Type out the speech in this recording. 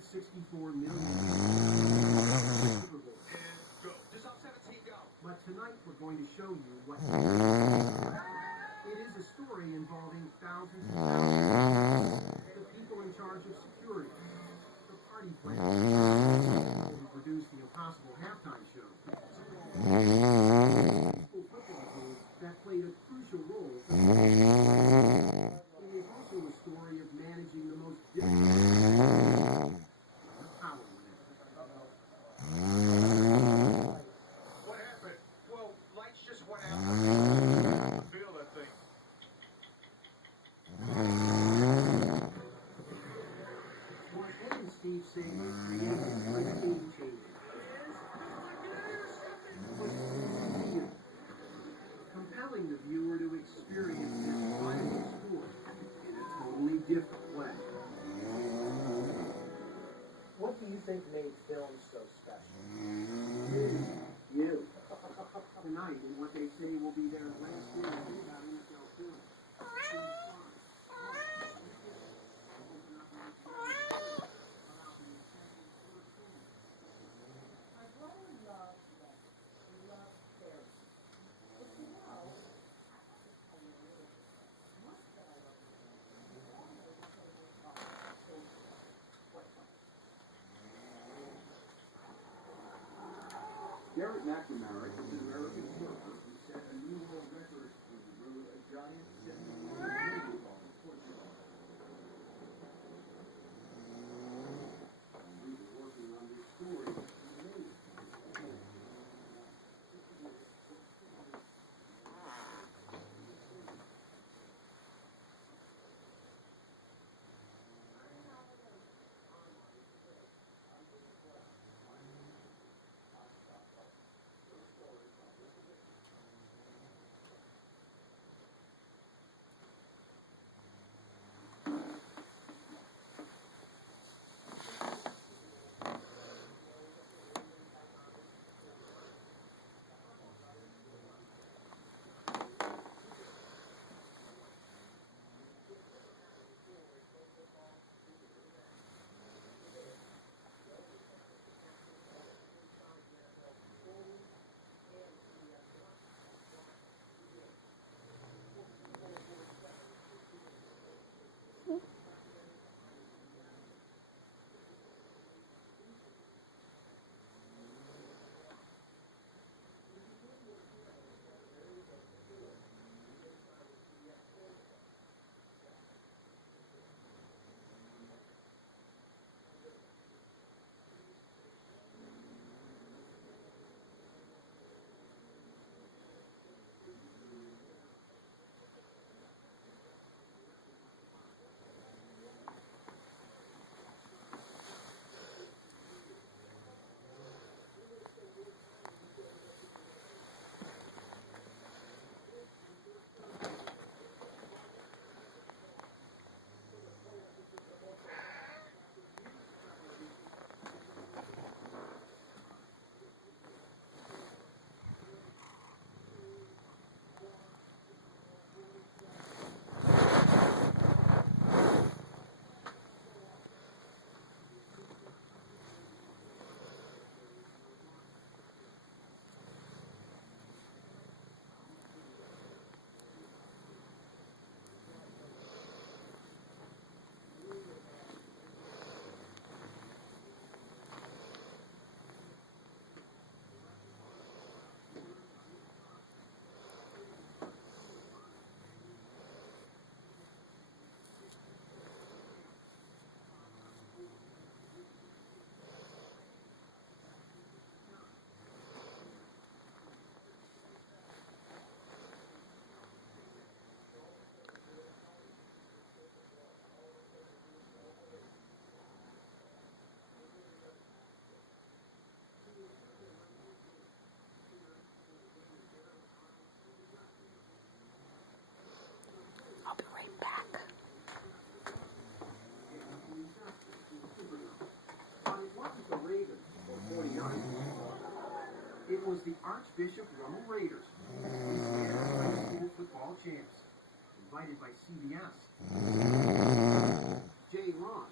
$164 million Super Bowl. And go. Just up 17, go. But tonight we're going to show you what it is a story involving thousands and thousands of the people in charge of security, the party planners, who produced the Impossible halftime show, school football teams that played a crucial role. It is also a story of managing the most difficult power within. What happened? Well, lights just went out. I feel that thing. What Ed and Steve say was created by the game changer. Compelling the viewer to experience this wonderful story in a totally different way. What do you think made film so special? You. Tonight, in what they say will be their last interview about NFL film. My brother loves wrestling. He loves fairies. But you know, I have to tell you a little much that I love the fairies. You all know the favorite what Garrett McNamara is an American surfer who set a new world record when he rode a giant 70-meter ball in Portugal. We've been working on this story for many years. I'll be right back. But it wasn't the Ravens or 49ers. It was the Archbishop Rummel Raiders, this year's high school football champs, invited by CBS. Jay Ron.